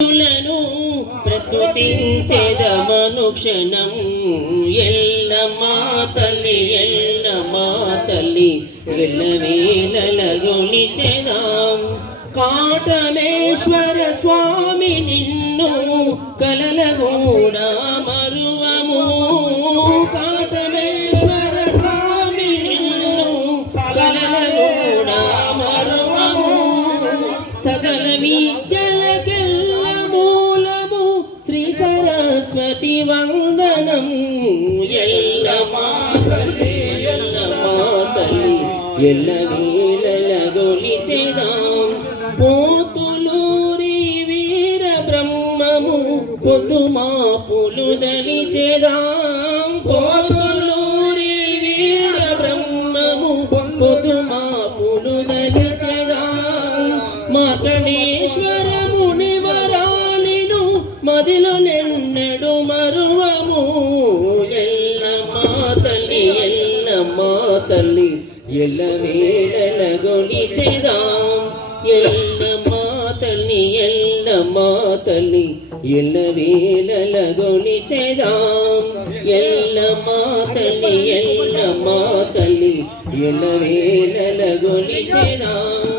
లను ప్రస్తుతించేదమనుక్షణం ఎల్ల మాతల్లి ఎల్ల మాతల్లి తల్లి ఎల్లవేళలగొలిచెదాం కాటమేశ్వర స్వామి నిన్ను కలలగూడ మరువము. కాటమేశ్వర స్వామి నిన్ను కలలగూడ మరువము. సకల విద్య వందనము ఎల్ల మాతలి ఎల్ల మాతలి ఎల్ల వీలల గొలిచెదాం పోతులూరి వీర బ్రహ్మము పొద్దు పులుదలి చేదాం పోతులూరి వీర బ్రహ్మము పొద్దు పులుదలి చేదాం మార్కండేశ్వర మునివరాలిను మదిలోనే మా తల్లి ఎల్ల వేళల గొలిచెదాం ఎల్ల తల్లి ఎల్ల తల్లి ఎల్ల వేళల గొలిచెదాం ఎల్ల తల్లి ఎల్ల తల్లి ఎల్ల వేళల గొలిచెదాం